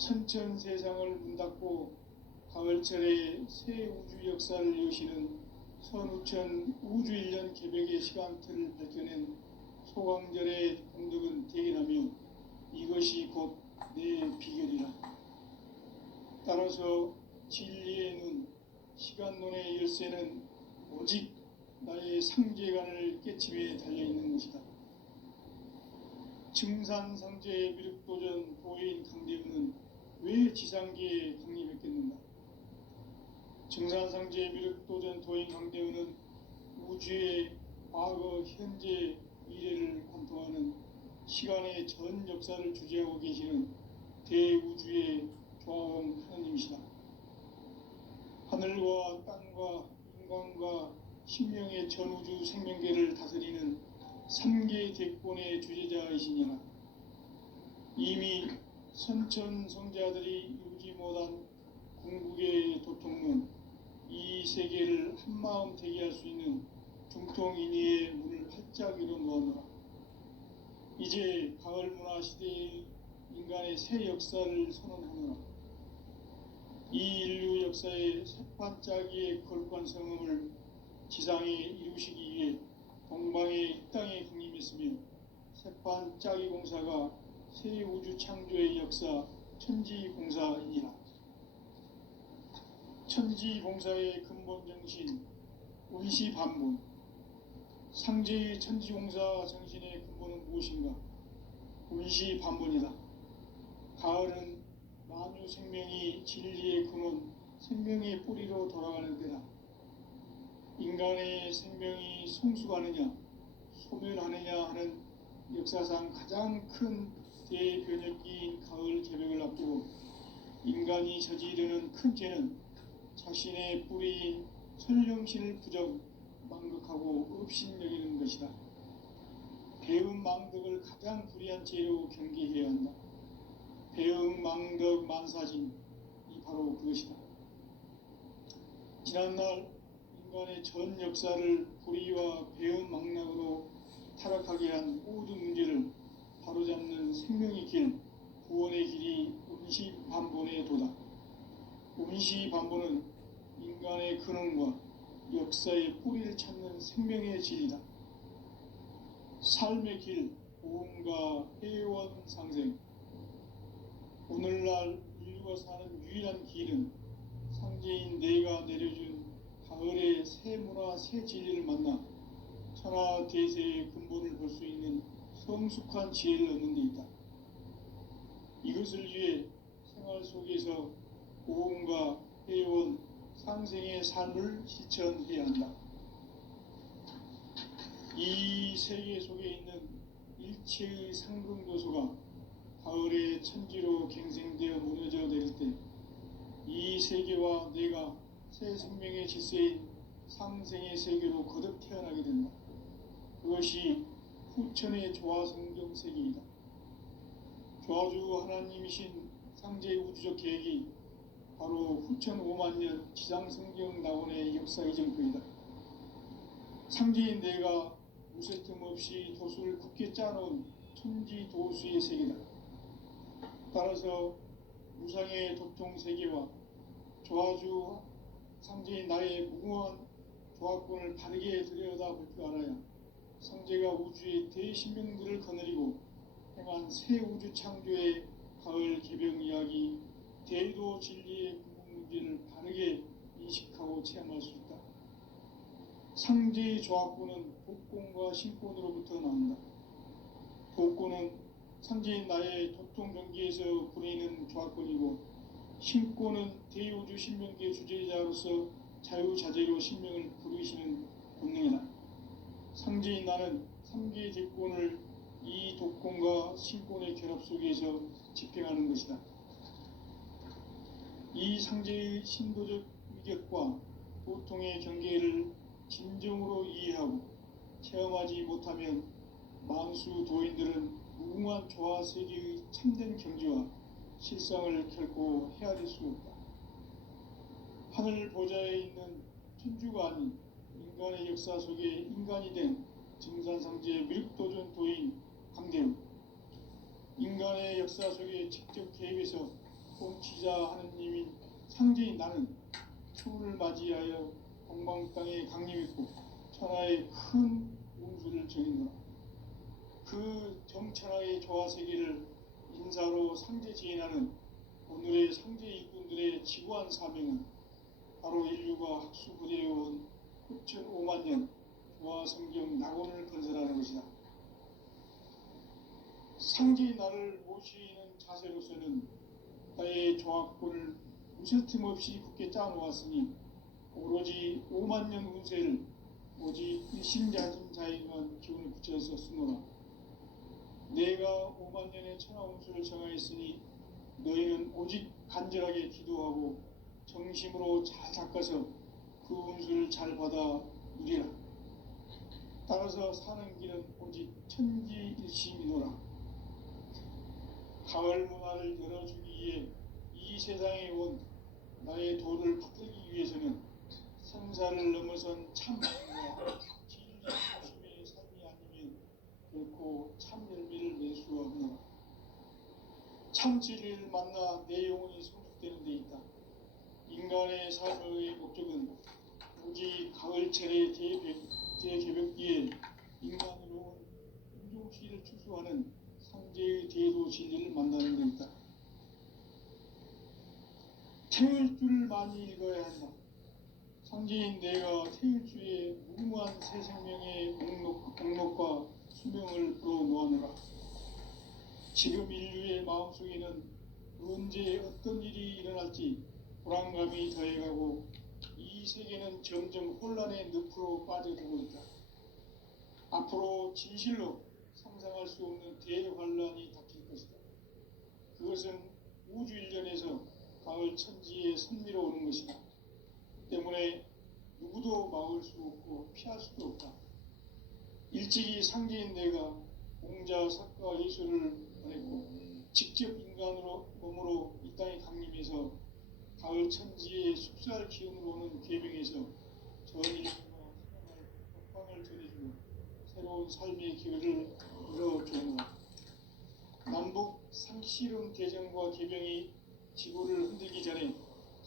선천 세상을 문 닫고 가을철에 새 우주 역사를 여시는 선우천 우주일년 개벽의 시간틀을 밝혀낸 소강절의 공덕은 대견하며 이것이 곧 내 비결이라. 따라서 진리의 눈, 시간론의 열쇠는 오직 나의 상제관을 깨침에 달려있는 것이다. 증산상제의 미륵도전 도인 강대우는 왜 지상계에 강림했겠는가? 증산상제의 미륵도전 도인 강대우는 우주의 과거, 현재, 미래를 관통하는 시간의 전 역사를 주재하고 계시는 대우주의 조화원 하느님이시다. 하늘과 땅과 인간과 신명의 전우주 생명계를 다스리는 3개 대권의 주제자이시니라. 이미 선천성자들이 이루지 못한 궁극의 도통문, 이 세계를 한마음 되게 할 수 있는 중통인의의 문을 활짝 열어놓았노라. 이제 가을 문화 시대의 인간의 새 역사를 선언하노라. 이 인류 역사의 새반짝이의 거룩한 성음을 지상에 이루시기 위해 동방의 이 땅에 강림했으며 새반짝이 공사가 새 우주 창조의 역사 천지공사이니라. 천지공사의 근본 정신 운시반문, 상제의 천지공사 정신의 근본은 무엇인가? 운시반문이다. 가을은 만유 생명이 진리의 근원, 생명의 뿌리로 돌아가는 때다. 인간의 생명이 성숙하느냐, 소멸하느냐 하는 역사상 가장 큰 대변혁기인 가을 개벽을 앞두고 인간이 저지르는 큰 죄는 자신의 뿌리인 설령신을 부정, 망극하고 업신여기는 것이다. 배은망덕을 가장 불의한 죄로 경계해야 한다. 배은망덕 만사진이 바로 그것이다. 지난날 인간의 전 역사를 불의와 배은망락으로 타락하게 한 모든 문제를 바로잡는 생명의 길, 구원의 길이 운시반본의 도다. 운시반본은 인간의 근원과 역사의 뿌리를 찾는 생명의 질이다. 삶의 길, 보험과 회원 상생. 오늘날 인류가 사는 유일한 길은 상제인 내가 내려준 가을의 새 문화, 새 진리를 만나 천하 대세의 근본을 볼 수 있는 성숙한 지혜를 얻는 데 있다. 이것을 위해 생활 속에서 보험과 회원, 상생의 삶을 실천해야 한다. 이 세계 속에 있는 일체의 상승도소가 가을의 천지로 갱생되어 무너져 내릴 때 이 세계와 내가 새 생명의 질서인 상생의 세계로 거듭 태어나게 된다. 그것이 후천의 조화성경 세계이다. 조화주 하나님이신 상제의 우주적 계획이 바로 후천 5만년 지상성경 낙원의 역사 이정표이다. 상제인 내가 무쇠 틈 없이 도수를 굳게 짜놓은 천지도수의 세계다. 따라서 무상의 도통세계와 조화주 상제인 나의 무궁한 조화권을 바르게 들여다볼 줄 알아야 상제가 우주의 대신명들을 거느리고 행한 새 우주 창조의 가을 개벽 이야기, 대도 진리의 궁극 문제를 바르게 인식하고 체험할 수 있다. 상제의 조화권은 복권과 신권으로부터 나온다. 복권은 상제인 나의 도통 경계에서 부리는 조화권이고, 신권은 대우주 신명계 주제자로서 자유자재로 신명을 부르시는 본능이다. 상제인 나는 3개의 대권을 이 독권과 신권의 결합 속에서 집행하는 것이다. 이 상제의 신도적 위격과 보통의 경계를 진정으로 이해하고 체험하지 못하면 만수 도인들은 무궁한 조화 세계의 참된 경지와 실상을 결코 헤아릴 수 없다. 하늘 보좌에 있는 천주가 아닌 인간의 역사 속에 인간이 된 증산상제의 미륵도전 도인 강대우, 인간의 역사 속에 직접 개입해서 통치자 하느님인 상제인 나는 태울을 맞이하여 동방 땅에 강림했고 천하의 큰 운수를 정했노라. 그 정천하의 조화 세계를 인사로 상제 지인하는 오늘의 상제 일꾼들의 지구한 사명은 바로 인류가 학수 부대해온 흡천 5만 년 조화 성경 낙원을 건설하는 것이다. 상제의 나를 모시는 자세로서는 나의 조합권을 무쇠틈 없이 굳게 짜놓았으니 오로지 5만 년 운세를 오직 일심자진 자에게만 기운을 붙여서 쓰노라. 내가 5만 년의 천하 운수를 정하였으니 너희는 오직 간절하게 기도하고 정심으로 잘 닦아서 그 운수를 잘 받아 누리라. 따라서 사는 길은 오직 천지일심이노라. 가을 문화를 열어주기 위해 이 세상에 온 나의 도를 붙들기 위해서는 생사를 넘어선 참마음과 진리 중심의 삶이 아니면 결코 참 열매를 낼 수 없노라. 참 진리를 만나 내 영혼이 성숙되는 데 있다. 인간의 삶의 목적은 오직 가을철의 대개벽기에 인간으로 온 인종시를 추수하는 상제의 대도 진리를 만나는 데 있다. 태울 줄을 많이 읽어야 한다. 상제인 내가 태울 주의 무궁한 새 생명의 목록과 수명을 풀어놓아노라. 지금 인류의 마음속에는 언제 어떤 일이 일어날지 불안감이 더해가고 이 세계는 점점 혼란의 늪으로 빠져들고 있다. 앞으로 진실로 상상할 수 없는 대환란이 닥칠 것이다. 그것은 우주 일련에서 가을 천지에 선미로 오는 것이다. 때문에 누구도 막을 수 없고 피할 수도 없다. 일찍이 상제인 내가 공자, 석가, 예수를 보냈고 직접 인간으로 몸으로 이 땅에 강림해서 가을 천지에 숲살 기운으로 오는 계명에서 전 인류가 사랑할 법방을 전해주고 새로운 삶의 기회를 열어주노라. 남북 상씨름 대전과 개병이 지구를 흔들기 전에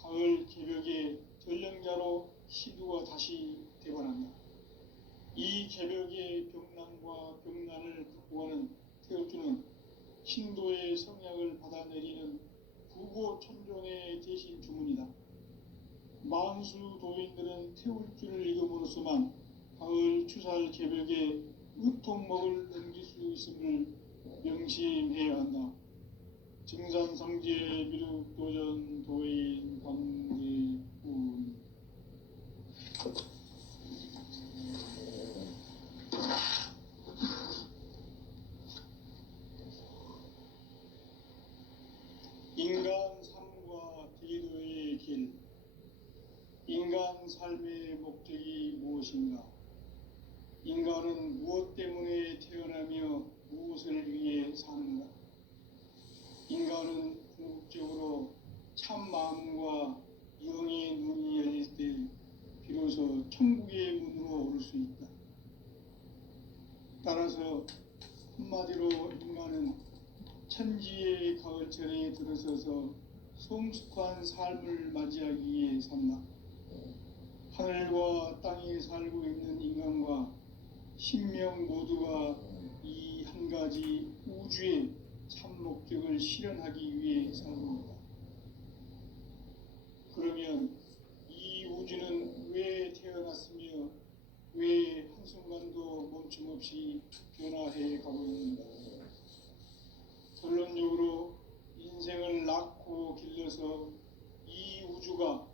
가을 개벽의 전령자로 시두가 다시 대관한다. 이 개벽의 병난과 병난을 극복하는 태울주는 신도의 성약을 받아내리는 구고천존의 대신 주문이다. 만수 도인들은 태울주를 읽음으로써만 가을 추살 개벽에 으통목을 넘길 수 있음을 명심해야 한다. 증산상제 미륵도전 도인 광대군. 인간 삶과 대도의 길. 인간 삶의 목적이 무엇인가? 인간은 무엇 때문에 태어나며 무엇을 위해 사는가? 인간은 궁극적으로 참 마음과 영의 눈이 열릴 때 비로소 천국의 문으로 오를 수 있다. 따라서 한마디로 인간은 천지의 가을철에 들어서서 성숙한 삶을 맞이하기 위해 산다. 하늘과 땅에 살고 있는 인간과 신명 모두가 이 한 가지 우주의 참 목적을 실현하기 위해 살고 있다. 그러면 이 우주는 왜 태어났으며 왜 한순간도 멈춤없이 변화해 가고 있는가? 결론적으로 인생을 낳고 길러서 이 우주가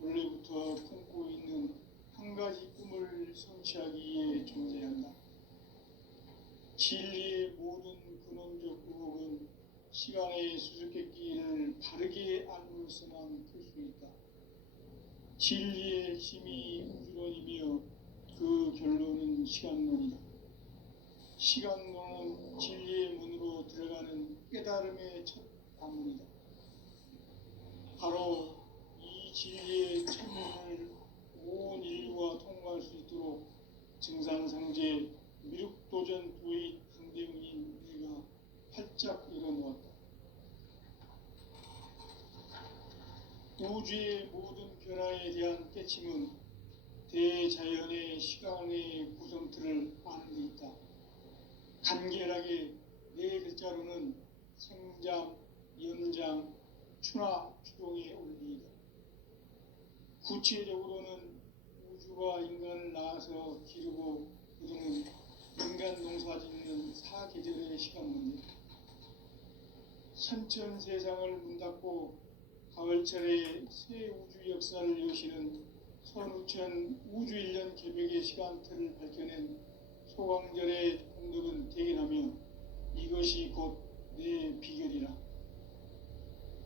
원래부터 품고 있는 한 가지 꿈을 성취하기 위해 존재한다. 진리의 모든 근원적 의혹은 시간의 수수께끼를 바르게 알므로서만 풀 수 있다. 진리의 힘이 우주론이며 그 결론은 시간론이다. 시간론은 진리의 문으로 들어가는 깨달음의 첫 관문이다. 바로 이 진리의 첫 문을 온 인류가 통과할 수 있도록 증산상제 미륵도전 도의 강대웅인 내가 활짝 열어놓았다. 우주의 모든 변화에 대한 깨침은 대자연의 시간의 구성틀을 아는 데 있다. 간결하게 네 글자로는 생장, 연장, 추나 추동의 원리이다. 구체적으로는 우주가 인간을 낳아서 기르고 거두는 인간 농사 짓는 사계절의 시간 문제, 선천 세상을 문 닫고 가을철에 새 우주 역사를 여시는 선우천 우주 1년 개벽의 시간틀을 밝혀낸 소강절의 공덕은 대견하며 이것이 곧 내 비결이라.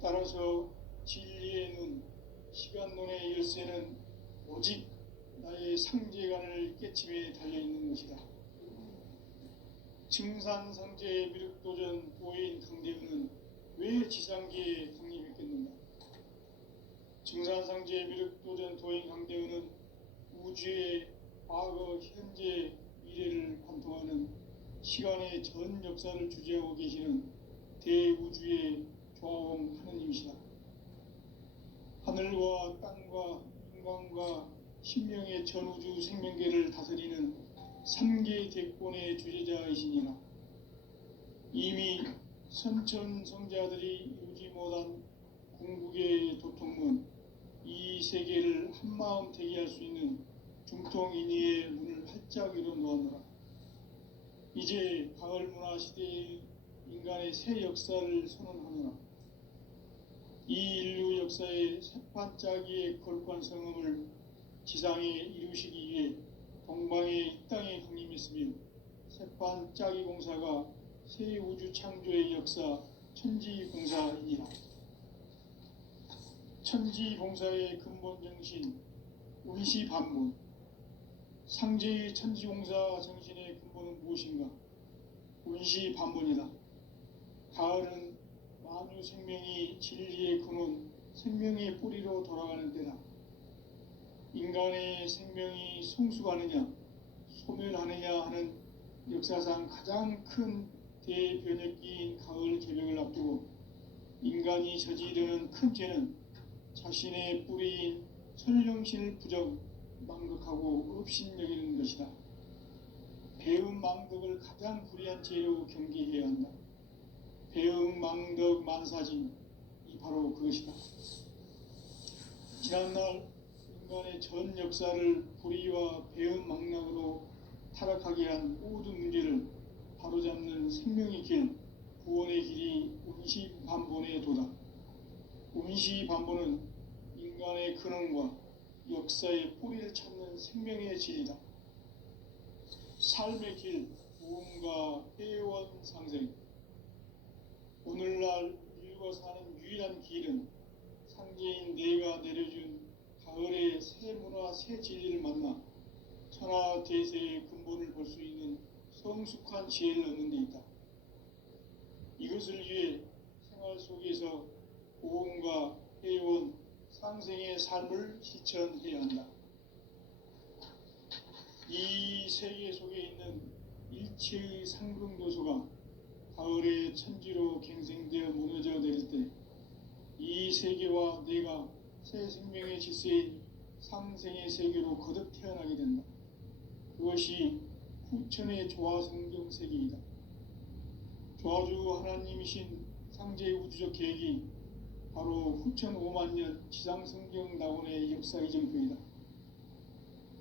따라서 진리의 눈, 시간론의 열쇠는 오직 나의 상제관을 깨침에 달려있는 것이다. 증산상제의 미륵도전 도인 강대우는 왜 지상계에 강림했겠는가? 증산상제의 미륵도전 도인 강대우는 우주의 과거, 현재, 미래를 관통하는 시간의 전 역사를 주재하고 계시는 대우주의 조화원 하느님이시다. 하늘과 땅과 인간과 신명의 전우주 생명계를 다스리는 3개 대권의 주제자이시니라. 이미 선천성자들이 이루지 못한 궁극의 도통문, 이 세계를 한마음 대기할 수 있는 중통인의의 문을 활짝 열어 놓았노라. 이제 가을문화 시대의 인간의 새 역사를 선언하노라. 이 인류 역사의 새판짜기의 거룩한 성음을 지상에 이루시기 위해 동방의 이 땅에 강림했으며 새판짜기 공사가 새 우주 창조의 역사 천지봉사이니라. 천지봉사의 근본 정신 운시반문, 상제의 천지봉사 정신의 근본은 무엇인가? 운시반문이다. 가을은 만유 생명이 진리의 근원, 생명의 뿌리로 돌아가는 때다. 인간의 생명이 성숙하느냐, 소멸하느냐 하는 역사상 가장 큰 대변혁기인 가을 개벽을 앞두고 인간이 저지르는 큰 죄는 자신의 뿌리인 설령신을 부정, 망극하고 업신여기는 것이다. 배음 망덕을 가장 불의한 죄로 경계해야 한다. 배음 망덕 만사진, 이 바로 그것이다. 지난날 인간의 전 역사를 불의와 배음 망락으로 타락하게 한 모든 문제를 바로잡는 생명의 길, 구원의 길이 운시반본의 도다. 운시반본은 인간의 근원과 역사의 뿌리를 찾는 생명의 진리다. 삶의 길, 무언가 회원 상생. 오늘날 인류가 사는 유일한 길은 상제인 내가 내려준 가을의 새 문화, 새 진리를 만나 천하 대세의 근본을 볼 수 있는 성숙한 지혜를 얻는 데 있다. 이것을 위해 생활 속에서 보험과 회원, 상생의 삶을 실천해야 한다. 이 세계 속에 있는 일체의 상승도소가 가을의 천지로 갱생되어 무너져 내릴 때 이 세계와 내가 새 생명의 질서인 상생의 세계로 거듭 태어나게 된다. 그것이 후천의 조화성경 세계이다. 조화주 하나님이신 상제의 우주적 계획이 바로 후천 5만년 지상성경 낙원의 역사 이정표이다.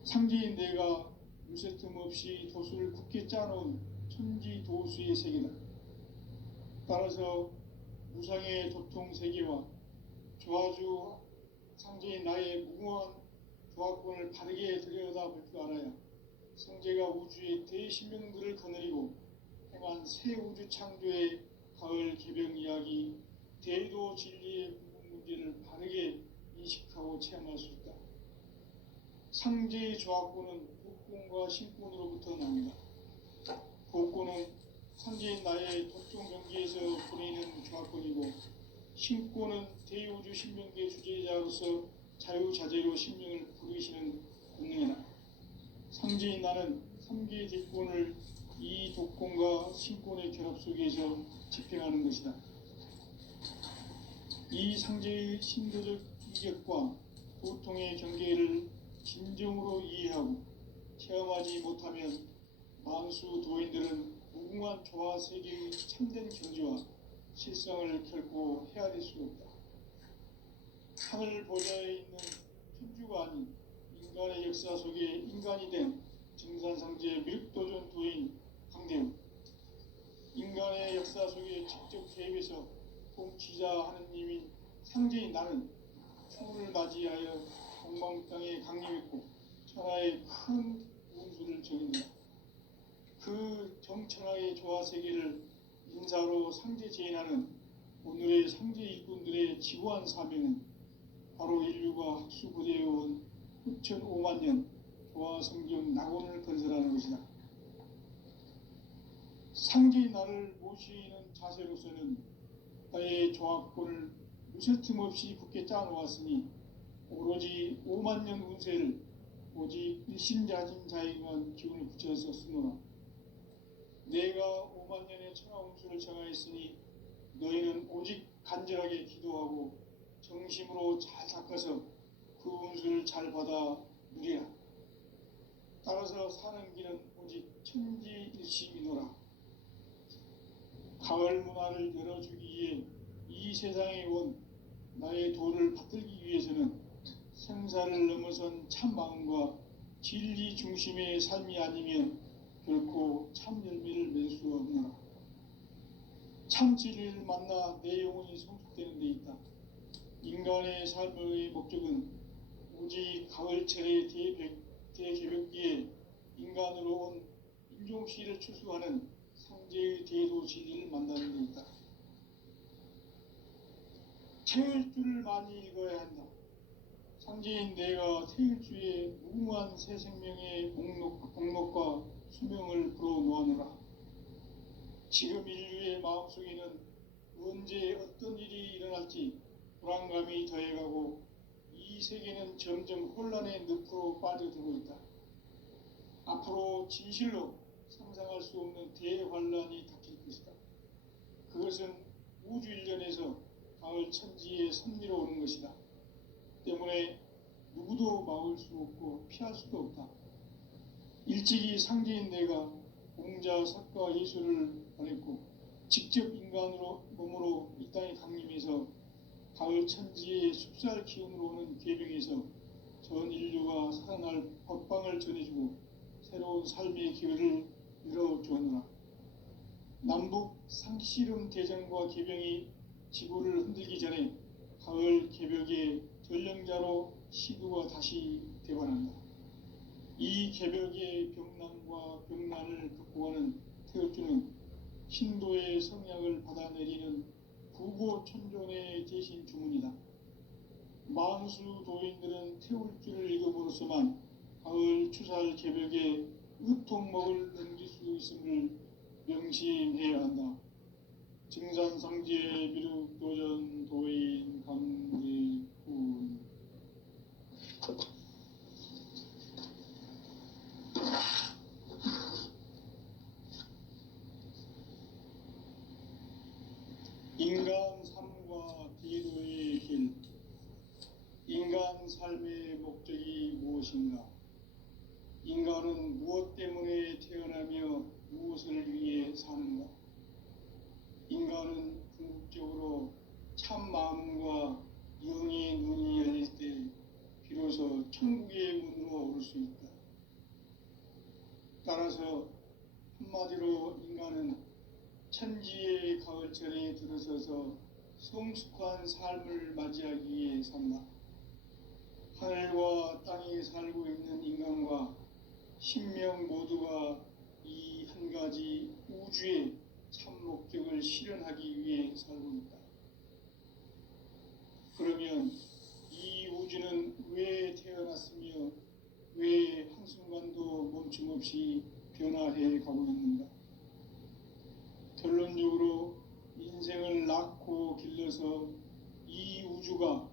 상제인 내가 물새 틈 없이 도수를 굳게 짜놓은 천지도수의 세계다. 따라서 무상의 도통 세계와 조화주 상제인 나의 무궁한 조화권을 바르게 들여다볼 줄 알아야 성제가 우주의 대신명들을 거느리고 행한 새 우주 창조의 가을 개병 이야기, 대도 진리의 궁극 문제를 바르게 인식하고 체험할 수 있다. 상제의 조화권은 복권과 신권으로부터 납니다. 복권은 상제인 나의 도통 경계에서 보내는 조화권이고, 신권은 대우주 신명계 주제자로서 자유자재로 신명을 부르시는 권능이다. 상제인 나는 3개의 대권을 이 독권과 신권의 결합 속에서 집행하는 것이다. 이 상제의 신도적 이격과 고통의 경계를 진정으로 이해하고 체험하지 못하면 만수 도인들은 무궁한 조화 세계의 참된 경지와 실성을 결코 헤아릴 수 없다. 하늘 보좌에 있는 천주가 아닌 인간의 역사 속에 인간이 된 증산상제 미륵도전 도인 강대우, 인간의 역사 속에 직접 개입해서 통치자 하느님인 상제인 나는 추후를 맞이하여 동방 땅에 강림했고 천하의 큰 운수를 적인다. 그 정천하의 조화 세계를 인사로 상제 제인하는 오늘의 상제 일꾼들의 지구한 사명은 바로 인류가 학수고대해온 흑천 5만 년 조화 성경 낙원을 건설하는 것이다. 상제의 나를 모시는 자세로서는 나의 조화권을 무쇠 틈 없이 굳게 짜놓았으니 오로지 5만 년 운세를 오직 일심자진 자에게만 기운을 붙여서 쓰노라. 내가 5만 년의 천하 운수를 정하였으니 너희는 오직 간절하게 기도하고 정심으로 잘 닦아서 그 운수를 잘 받아 누리라. 따라서 사는 길은 오직 천지일심이노라. 가을 문화를 열어주기 위해 이 세상에 온 나의 도를 받들기 위해서는 생사를 넘어선 참 마음과 진리 중심의 삶이 아니면 결코 참 열매를 맺을 수 없노라. 참 진리를 만나 내 영혼이 성숙되는 데 있다. 인간의 삶의 목적은 오직 가을철의 대개벽기에 인간으로 온 인종시를 추수하는 상제의 대도 진리를 만나는 데 있다. 태일주를 많이 읽어야 한다. 상제인 내가 태일주의 무궁한 새 생명의 공록과 수명을 불어놓아노라. 지금 인류의 마음속에는 언제 어떤 일이 일어날지 불안감이 더해가고 이 세계는 점점 혼란의 늪으로 빠져들고 있다. 앞으로 진실로 상상할 수 없는 대환란이 닥칠 것이다. 그것은 우주 일련에서 가을 천지의 섭리로 오는 것이다. 때문에 누구도 막을 수 없고 피할 수도 없다. 일찍이 상제인 내가 공자, 석가, 예수를 보냈고 직접 인간으로 몸으로 이 땅에 강림해서 가을 천지의 숲살 기운으로 오는 계명에서 전 인류가 살아날 법방을 전해주고 새로운 삶의 기회를 열어주었노라. 남북 상씨름 대전과 개병이 지구를 흔들기 전에 가을 개벽의 전령자로 시두가 다시 되관한다. 이 개벽의 병난과 병난을 극복하는 태극주는 신도의 성약을 받아내리는 구고천존의 대신 주문이다. 만수 도인들은 태울주를 읽음으로써만 가을 추살 개벽에 의통목을 넘길 수 있음을 명심해야 한다. 증산상제 미륵도전 도인 강대훈. 인간 삶과 기도의 길. 인간 삶의 목적이 무엇인가? 인간은 무엇 때문에 태어나며 무엇을 위해 사는가? 인간은 궁극적으로 참 마음과 영의 눈이 열릴 때 비로소 천국의 문으로 오를 수 있다. 따라서 한마디로 인간은 천지의 가을철에 들어서서 성숙한 삶을 맞이하기 위해 산다. 하늘과 땅에 살고 있는 인간과 신명 모두가 이 한 가지 우주의 참 목적을 실현하기 위해 살고 있다. 그러면 이 우주는 왜 태어났으며 왜 한순간도 멈춤 없이 변화해 가고 있는가? 결론적으로 인생을 낳고 길러서 이 우주가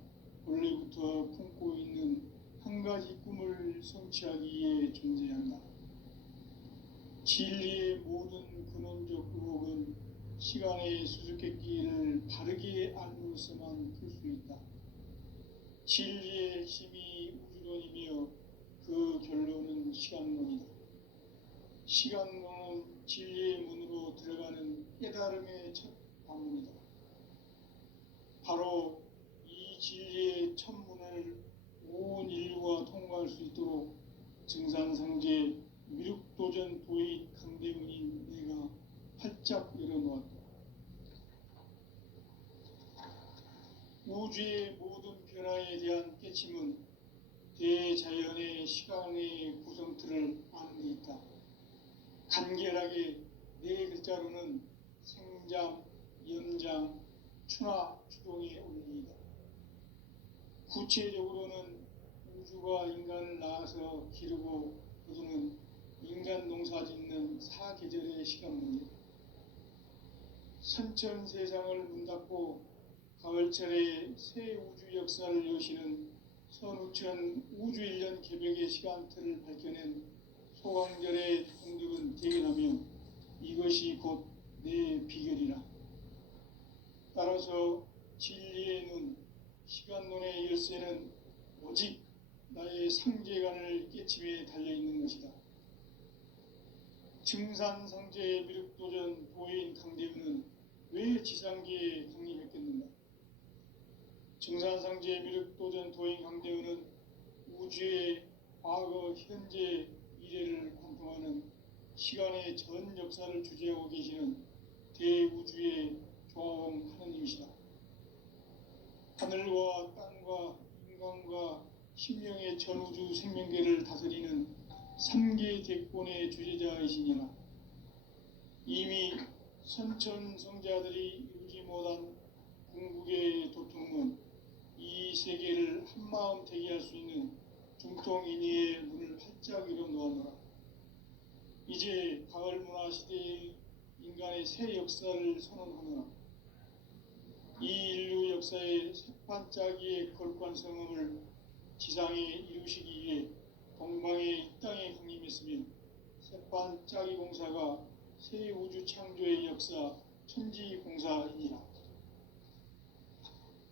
원래부터 품고 있는 한 가지 꿈을 성취하기 위해 존재한다. 진리의 모든 근원적 의혹은 시간의 수수께끼를 바르게 알므로서만 풀 수 있다. 진리의 핵심이 우주론이며 그 결론은 시간론이다. 시간론은 진리의 문으로 들어가는 깨달음의 첫 방문이다. 바로 이 진리의 첫 문을 온 인류가 통과할 수 있도록 증산상제 미륵도전 도의 강대문인 내가 활짝 열어놓았다. 우주의 모든 변화에 대한 깨침은 대자연의 시간의 구성틀을 아는 데 있다. 간결하게 네 글자로는 생장, 연장, 추나 추동의 원리이다. 구체적으로는 우주가 인간을 낳아서 기르고 거두는 인간 농사 짓는 사계절의 시간 문제다. 선천 세상을 문 닫고 가을철에 새 우주 역사를 여시는 선우천 우주 1년 개벽의 시간틀을 밝혀낸 소강절의 공덕은 대견하며 이것이 곧 내 비결이라. 따라서 진리의 눈, 시간론의 열쇠는 오직 나의 상제관을 깨침에 달려있는 것이다. 증산상제의 미륵도전 도인 강대우는 왜 지상계에 강림했겠는가? 증산상제의 미륵도전 도인 강대우는 우주의 과거, 현재, 미래를 관통하는 시간의 전 역사를 주재하고 계시는 대우주의 조화원 하느님이시다. 하늘과 땅과 인간과 신명의 전우주 생명계를 다스리는 3계 대권의 주제자이시니라. 이미 선천성자들이 이루지 못한 궁극의 도통은 이 세계를 한마음 되게 할 수 있는 중통인의의 문을 활짝 열어놓았노라. 이제 가을 문화 시대의 인간의 새 역사를 선언하노라. 이 인류 역사의 새반짝이의 거룩한 성음을 지상에 이루시기 위해 동방의 이 땅에 강림했으며 새반짝이 공사가 새 우주 창조의 역사 천지공사이니라.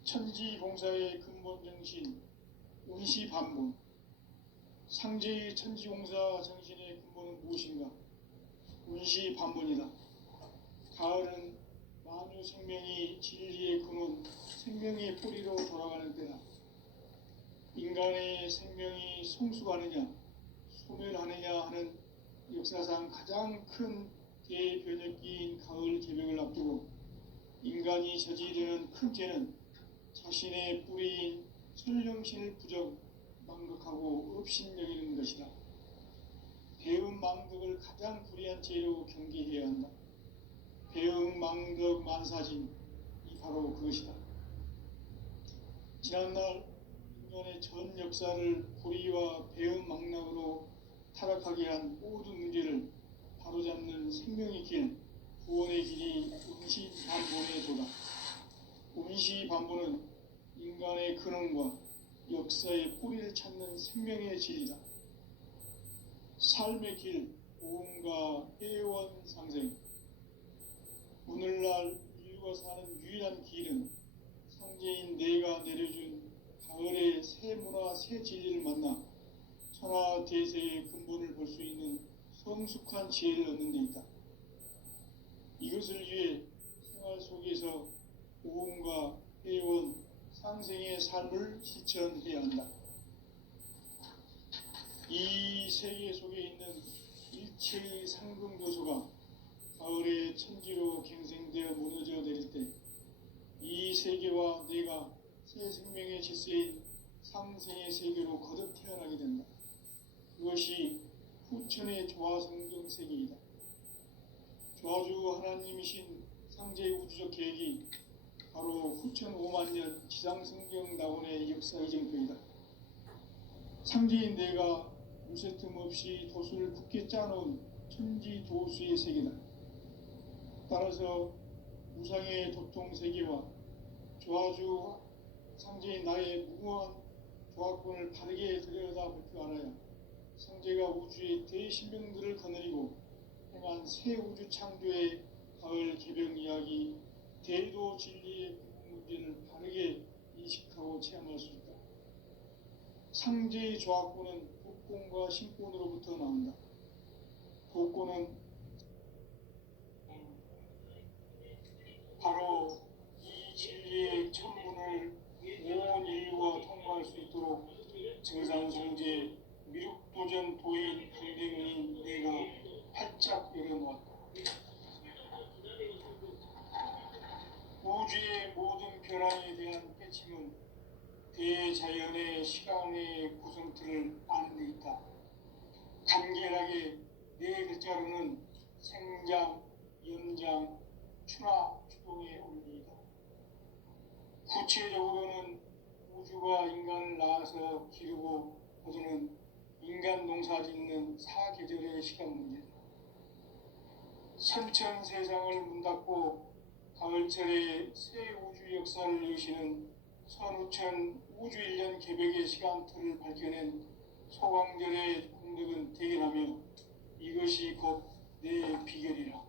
천지공사의 근본 정신 운시반본. 상제의 천지공사 정신의 근본은 무엇인가? 운시반본이다. 가을은 만유 생명이 진리의 근원, 생명의 뿌리로 돌아가는 때다. 인간의 생명이 성숙하느냐, 소멸하느냐 하는 역사상 가장 큰 대변혁기인 가을 개벽을 앞두고 인간이 저지르는 큰 죄는 자신의 뿌리인 설령신을 부정, 망극하고 업신여기는 것이다. 배음 망덕을 가장 불의한 죄로 경계해야 한다. 배음 망덕 만사진이 바로 그것이다. 지난날 인간의 전 역사를 불의와 배음 망락으로 타락하게 한 모든 문제를 바로잡는 생명의 길, 구원의 길이 운시반본의 도다. 운시반본은 인간의 근원과 역사의 뿌리를 찾는 생명의 진리다. 삶의 길, 고음과 회원 상생. 오늘날 인류가 사는 유일한 길은 상제인 내가 내려준 가을의 새 문화, 새 진리를 만나 천하 대세의 근본을 볼 수 있는 성숙한 지혜를 얻는 데 있다. 이것을 위해 생활 속에서 고음과 회원, 상생의 삶을 실천해야 한다. 이 세계 속에 있는 일체의 상금 요소가 가을의 천지로 갱생되어 무너져 내릴 때 이 세계와 내가 새 생명의 질서인 상생의 세계로 거듭 태어나게 된다. 그것이 후천의 조화성경 세계이다. 조화주 하나님이신 상제의 우주적 계획이 바로 후천 5만 년 지상성경 낙원의 역사 이정표이다. 상제인 내가 무쇠 틈 없이 도수를 굳게 짜놓은 천지 도수의 세계다. 따라서 무상의 도통 세계와 조화주 상제인 나의 무궁한 조화권을 바르게 들여다볼 줄 알아야 상제가 우주의 대신명들을 거느리고 행한 새 우주 창조의 가을 개벽 이야기, 대도 진리의 문제를 바르게 인식하고 체험할 수 있다. 상제의 조합구는 복권과 신권으로부터 나온다. 복권은 바로 이 진리의 천문을 온 인류가 통과할 수 있도록 증산상제 미륵도전 도인 강대문인 내가 활짝 열어놓았다. 우주의 모든 변화에 대한 깨침은 대자연의 시간의 구성틀을 아는 데 있다. 간결하게 네 글자로는 생장, 연장, 추나 추동의 원리이다. 구체적으로는 우주가 인간을 낳아서 기르고 거두는 인간 농사 짓는 사계절의 시간 문제다. 선천 세상을 문 닫고 가을철에 새 우주 역사를 여시는 선우천 우주일년 개벽의 시간틀을 밝혀낸 소강절의 공덕은 대견하며 이것이 곧 내 비결이라.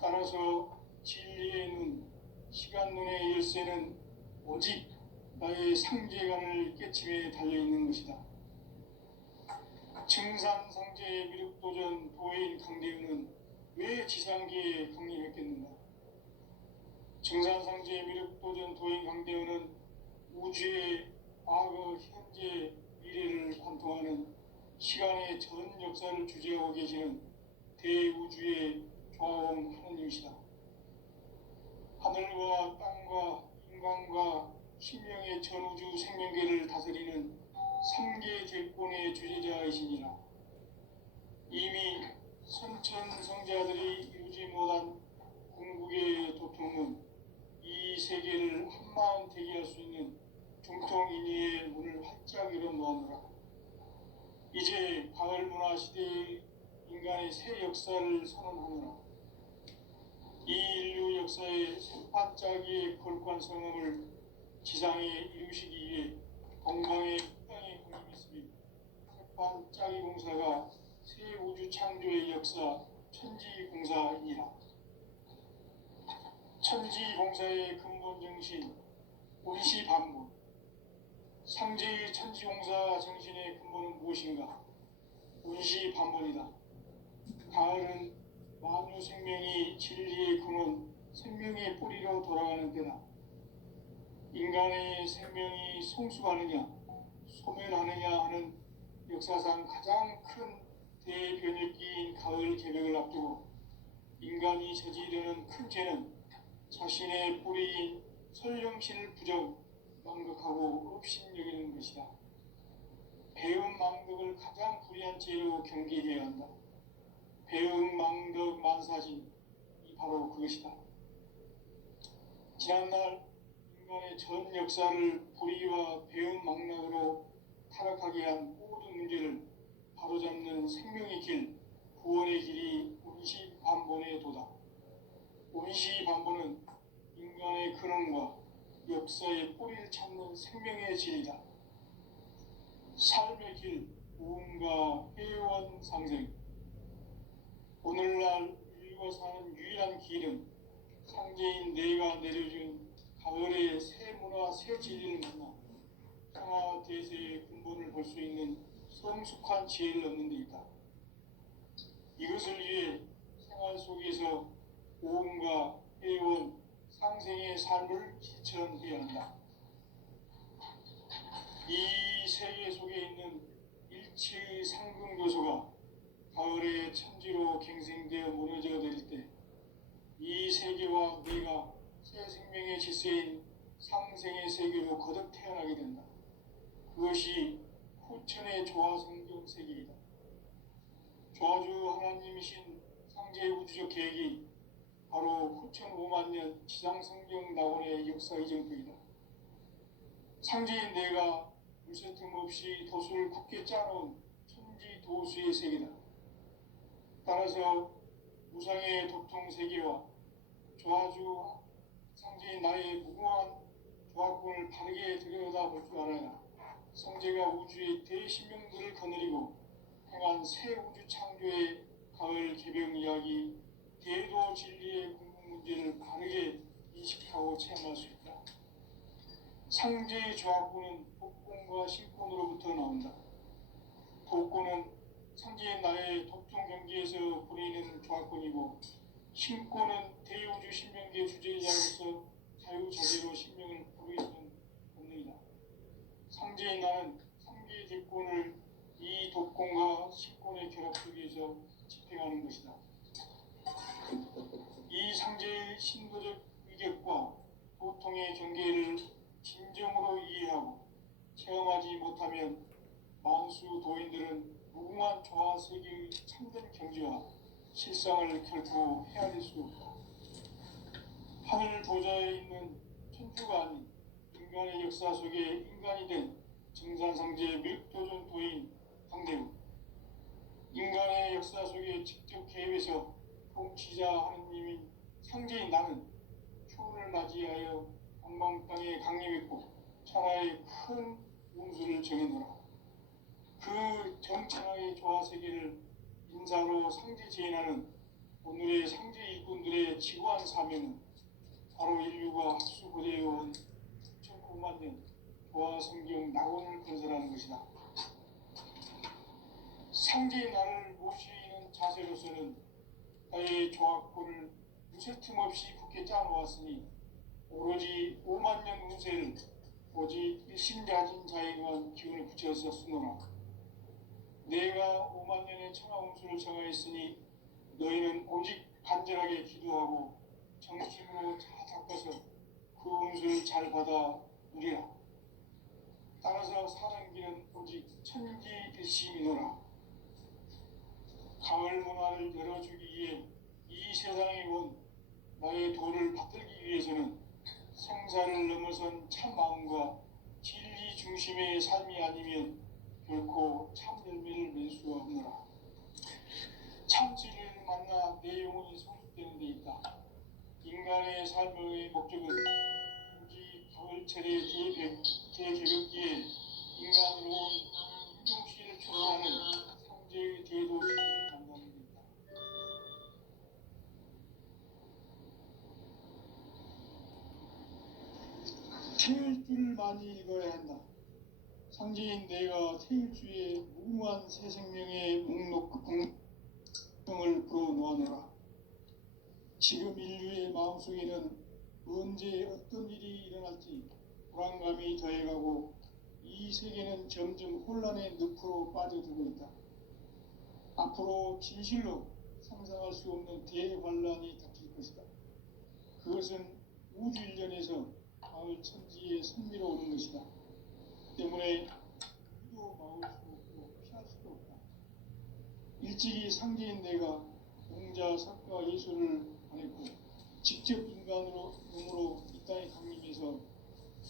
따라서 진리의 눈, 시간 눈의 열쇠는 오직 나의 상제관을 깨침에 달려있는 것이다. 증산상제 미륵도전 도인 강대윤은 왜 지상계에 강림했겠는가? 증산상제 미륵도전 도인 강대윤은 우주의 과거, 현재, 미래를 관통하는 시간의 전 역사를 주재하고 계시는 대우주의 조화원 하느님이시다. 하늘과 땅과 인간과 신명의 전우주 생명계를 다스리는 삼계 대권의 주제자이시니라. 이미 선천성자들이 이루지 못한 궁극의 도통은 이 세계를 한마음 되게 할 수 있는 중통인의의 문을 활짝 열어놓았노라. 이제 가을문화 시대의 인간의 새 역사를 선언하노라. 이 인류 역사의 반짝이의 거룩한 성함을 지상에 이루시기 위해 건강의 땅에 공임했으며 반짝이 공사가 새 우주 창조의 역사 천지공사이니라. 천지공사의 근본 정신 온시반본. 상제의 천지공사 정신의 근본은 무엇인가? 온시반본이다. 가을은 만유 생명이 진리의 근원, 생명의 뿌리로 돌아가는 때다. 인간의 생명이 성숙하느냐, 소멸하느냐 하는 역사상 가장 큰 대변혁기인 가을 개벽을 앞두고 인간이 저지르는 큰 죄는 자신의 뿌리인 설령신을 부정, 망극하고 업신여기는 것이다. 배움 망덕을 가장 불의한 죄로 경계해야 한다. 배움 망덕 만사진이 바로 그것이다. 지난날 인간의 전 역사를 불의와 배움 망락으로 타락하게 한 모든 문제를 바로잡는 생명의 길, 구원의 길이 온시반본의 도다. 온시반본은 인간의 근원과 역사의 뿌리를 찾는 생명의 진리다. 삶의 길, 우음과 회원 상생. 오늘날 인류가 사는 유일한 길은 상제인 내가 내려준 가을의 새 문화, 새 진리를 만나 평화 대세의 근본을 볼 수 있는 성숙한 지혜를 얻는 데 있다. 이것을 위해 생활 속에서 오음과 회원, 상생의 삶을 실천해야 한다. 이 세계 속에 있는 일체의 상승 요소가 가을의 천지로 갱생되어 무너져 내릴 때 이 세계와 내가 새 생명의 질서인 상생의 세계로 거듭 태어나게 된다. 그것이 후천의 조화성경 세계이다. 조화주 하나님이신 상제의 우주적 계획이 바로 후천 5만년 지상성경 낙원의 역사 이정표이다. 상제인 내가 물새틈 없이 도수를 굳게 짜놓은 천지 도수의 세계다. 따라서 무상의 도통 세계와 조화주 상제인 나의 무궁한 조합권을 바르게 들여다볼 줄 알아야 성제가 우주의 대신명들을 거느리고 행한 새 우주 창조의 가을 개벽 이야기, 대도 진리의 궁극 문제를 바르게 인식하고 체험할 수 있다. 상제의 조합구는 독곤과 신곤으로부터 나온다. 독곤은 상제의 나의 독종 경기에서 부리는 조합권이고, 신곤은 대우주 신명기의 주제자로서 자유자재로 신명을 부르기는 본능이다. 상제의 나는 상계의 대권을 이 독곤과 신곤의 결합 속에서 집행하는 것이다. 이 상제의 신도적 위격과 보통의 경계를 진정으로 이해하고 체험하지 못하면 만수 도인들은 무궁한 조화 세계의 참된 경지와 실상을 결코 헤아릴 수 없다. 하늘 보좌에 있는 천주가 아닌 인간의 역사 속에 인간이 된 정산상제 밀도전 도인 강대우, 인간의 역사 속에 직접 개입해서 통치자 하느님인 상제인 나는 초를 맞이하여 방방 땅에 강림했고 천하의 큰 운수를 정해놓으라. 그 정천하의 조화 세계를 인사로 상제 제인하는 오늘의 상제 일꾼들의 지구한 사명은 바로 인류가 학수고대해온 9만 년 조화 성경 낙원을 건설하는 것이다. 상제의 나를 모시는 자세로서는 나의 조합권을 무쇠 틈 없이 굳게 짜놓았으니 오로지 5만 년 운세를 오직 일심자진 자에게만 기운을 붙여서 쓰노라. 내가 5만 년의 천하 운수를 정하였으니 너희는 오직 간절하게 기도하고 정심으로 잘 닦아서 그 운수를 잘 받아 누리라. 따라서 사는 길은 오직 천지일심이노라. 가을 문화를 열어주기 위해 이 세상에 온 나의 도를 받들기 위해서는 생사를 넘어선 참 마음과 진리 중심의 삶이 아니면 결코 참 열매를 맺을 수가 없노라. 참 진리를 만나 내 영혼이 성숙되는 데 있다. 인간의 삶의 목적은 오직 가을철의 대개벽기에 인간으로 윤종씨를 초래하는 상제의 대도시를 만나는 데 있다. 태울 줄을 많이 읽어야 한다. 상제인 내가 태울 주의 무궁한 새 생명의 목록을 불어놓아노라. 지금 인류의 마음속에는 언제 어떤 일이 일어날지 불안감이 더해가고 이 세계는 점점 혼란의 늪으로 빠져들고 있다. 앞으로 진실로 상상할 수 없는 대환란이 닥칠 것이다. 그것은 우주 일련에서 마을 천지에 선미로 오는 것이다. 때문에 누구도 막을 수 없고 피할 수도 없다. 일찍이 상제인 내가 공자, 석가, 예수를 보냈고 직접 인간으로 몸으로 이 땅에 강림해서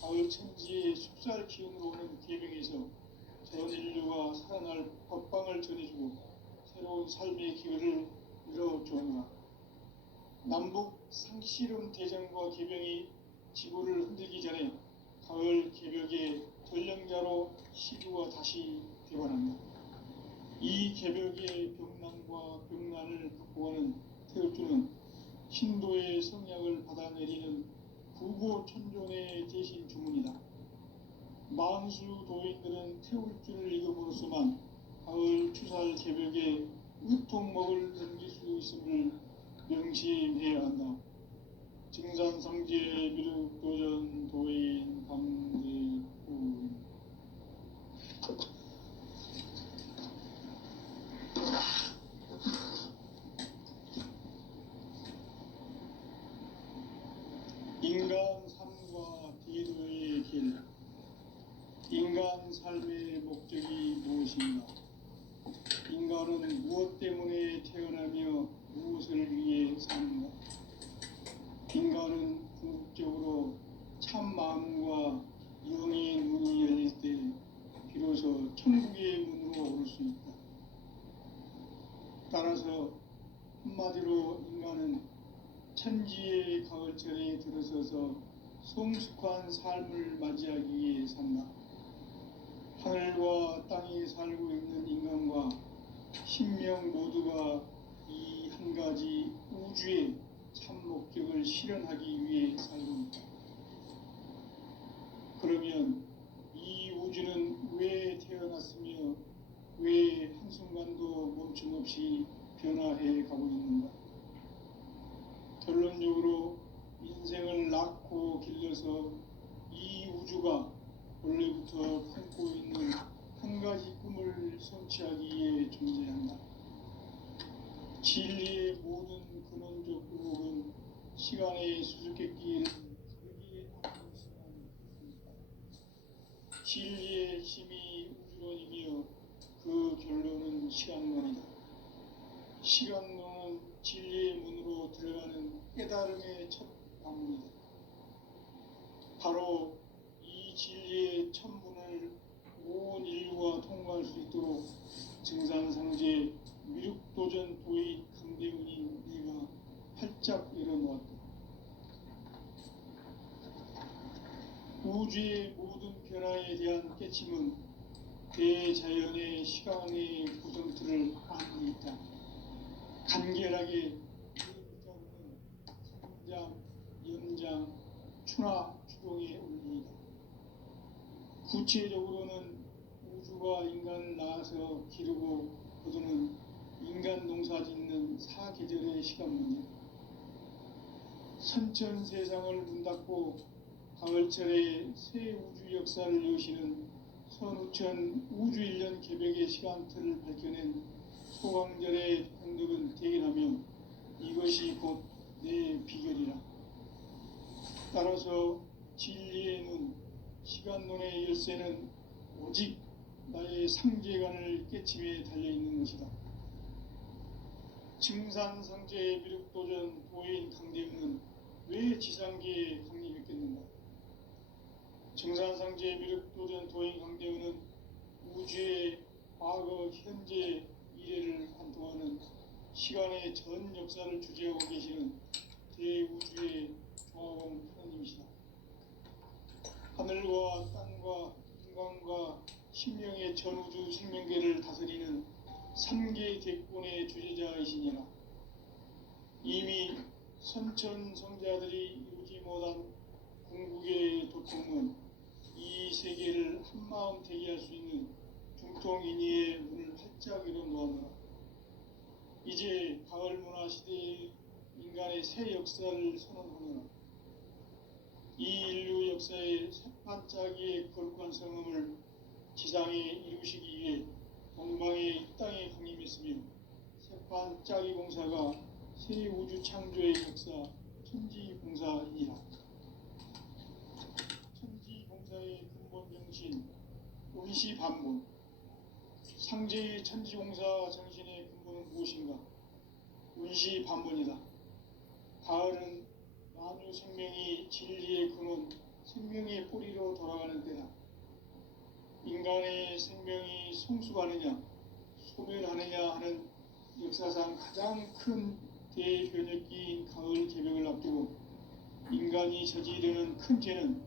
가을 천지의 숲살 기운으로 오는 계명에서 전 인류가 살아날 법방을 전해주고 새로운 삶의 기회를 열어주었노라. 남북 상씨름 대전과 개병이 지구를 흔들기 전에 가을 개벽의 전령자로 시구가 다시 되관한다. 이 개벽의 병난과 병난을 극복하는 태울주는 신도의 성약을 받아내리는 구고천존의 대신 주문이다. 만수 도인들은 태울주를 읽음으로써만 가을 추살 개벽에 으통먹을 던질 수 있음을 명심해야 한다. 증산상제 미륵도전 도인 강대구 인간 삶과 대도의 길. 인간 삶의 목적이 무엇인가? 인간은 무엇 때문에 태어나며 무엇을 위해 사는가? 인간은 궁극적으로 참 마음과 영의 문이 열릴 때 비로소 천국의 문으로 오를 수 있다. 따라서 한마디로 인간은 천지의 가을철에 들어서서 성숙한 삶을 맞이하기 위해 산다. 하늘과 땅에 살고 있는 인간과 신명 모두가 이 한 가지 우주의 참 목적을 실현하기 위해 살고 있다. 그러면 이 우주는 왜 태어났으며 왜 한순간도 멈춤없이 변화해 가고 있는가? 결론적으로 인생을 낳고 길러서 이 우주가 원래부터 품고 있는 한 가지 꿈을 성취하기 위해 존재한다. 진리의 모든 근원적 의혹은 시간의 수수께끼를 거기에 담을 수만 있습니다. 진리의 힘이 우주론이며 그 결론은 시간론이다. 시간론은 진리의 문으로 들어가는 깨달음의 첫 방문이다. 바로 이 진리의 첫 문을 온 인류가 통과할 수 있도록 증산상제 미륵도전 도의 강대훈인 내가 활짝 열어놓았다. 우주의 모든 변화에 대한 깨침은 대자연의 시간의 구성틀을 안고 있다. 간결하게 이 문장은 상장, 연장, 추나 추동의 원리이다. 구체적으로는 우주가 인간을 낳아서 기르고 거두는 인간 농사 짓는 사계절의 시간 문제, 선천 세상을 문 닫고 가을철에 새 우주 역사를 여시는 선우천 우주 1년 개백의 시간틀을 밝혀낸 소강절의 공덕은 대견하며 이것이 곧 내 비결이라. 따라서 진리의 문, 시간론의 열쇠는 오직 나의 상제관을 깨침에 달려있는 것이다. 증산상제의 미륵도전 도인 강대훈은 왜 지상계에 강림했겠는가? 증산상제의 미륵도전 도인 강대훈은 우주의 과거, 현재, 미래를 관통하는 시간의 전 역사를 주재하고 계시는 대우주의 조화원 하나님이시다. 하늘과 땅과 인간과 신명의 전우주 생명계를 다스리는 3개 객본의 주제자이시니라. 이미 선천성자들이 이루지 못한 궁극의 도통은 이 세계를 한마음 되게 할 수 있는 중통인의의 문을 활짝 열어놓았노라. 이제 가을 문화 시대의 인간의 새 역사를 선언하노라. 이 인류 역사의 새반짝이의 거룩한 성음을 지상에 이루시기 위해 동방의 이 땅에 강림했으며 새반짝이 공사가 새 우주 창조의 역사 천지공사이니라. 천지공사의 근본 정신 운시반본, 상제의 천지공사 정신의 근본은 무엇인가? 운시반본이다. 가을은 만유 생명이 진리의 근원, 생명의 뿌리로 돌아가는 때다. 인간의 생명이 성숙하느냐, 소멸하느냐 하는 역사상 가장 큰 대변혁기인 가을 개벽을 앞두고 인간이 저지르는 큰 죄는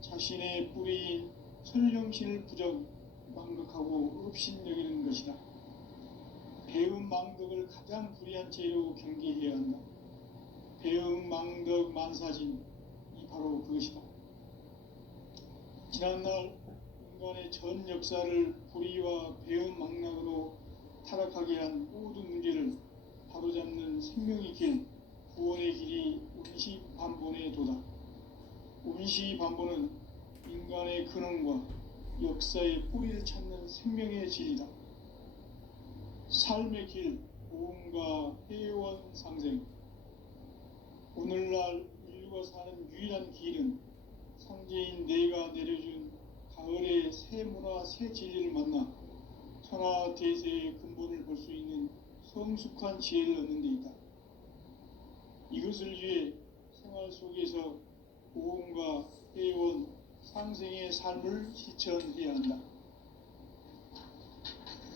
자신의 뿌리인 설령신을 부정, 망극하고 업신여기는 것이다. 배움 망덕을 가장 불의한 죄로 경계해야 한다. 배움 망덕 만사진이 바로 그것이다. 지난날 인간의 전 역사를 불의와 배움 망락으로 타락하게 한 모든 문제를 바로잡는 생명의 길, 구원의 길이 운시반본의 도다. 운시반본은 인간의 근원과 역사의 뿌리를 찾는 생명의 진리다. 삶의 길, 고음과 회원 상생. 오늘날 인류가 사는 유일한 길은 상제인 내가 내려준 가을의 새 문화, 새 진리를 만나 천하 대세의 근본을 볼 수 있는 성숙한 지혜를 얻는 데 있다. 이것을 위해 생활 속에서 고음과 회원, 상생의 삶을 실천해야 한다.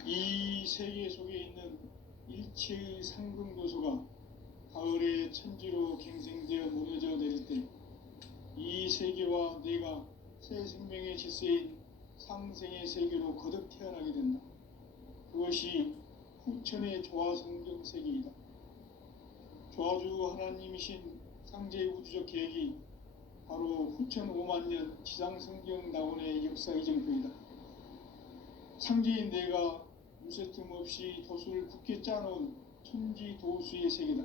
이 세계 속에 있는 일체의 상승도소가 가을의 천지로 갱생되어 무너져 내릴 때 이 세계와 내가 새 생명의 질서인 상생의 세계로 거듭 태어나게 된다. 그것이 후천의 조화성경 세계이다. 조화주 하나님이신 상제의 우주적 계획이 바로 후천 5만 년 지상성경 낙원의 역사 이정표이다. 상제인 내가 무쇠틈 없이 도수를 굳게 짜놓은 천지도수의 세계다.